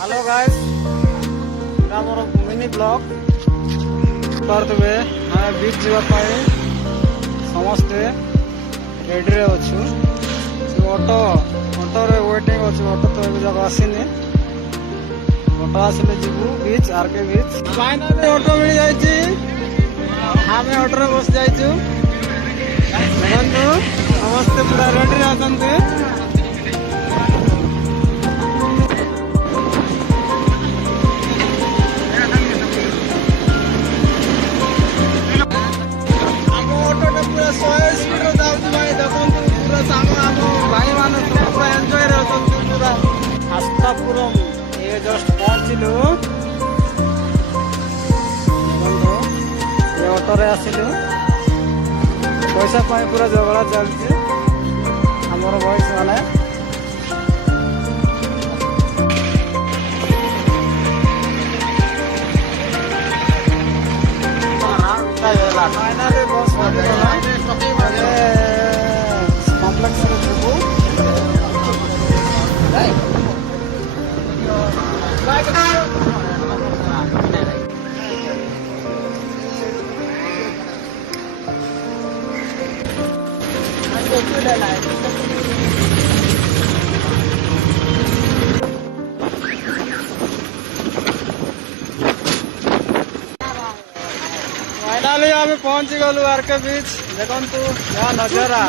Hello guys मोर mini blog करदे हमें बीच जावाई समस्ते रेडी रे अच्छु ऑटो ऑटो रे वेटिंग अच्छे ऑटो तो एक जगह आसीनी ऑटो आसले जीवु बीच आरके बीच फाइनली ऑटो मिल जाइए हमें ऑटो रे बस जाइछु देखंतु समस्ते पूरा रेडी आसंते आस्तापुरम ये जस्ट पहुँचलु ये ऑटो रे आसिलु पैसा पाई पूरा झगड़ा चलती आमर बॉयज माने फाइनली बस कॉम्प्लेक्स रे जीवु फाइनली आम पहुंची गलु आरके बीच देखु क्या नजारा।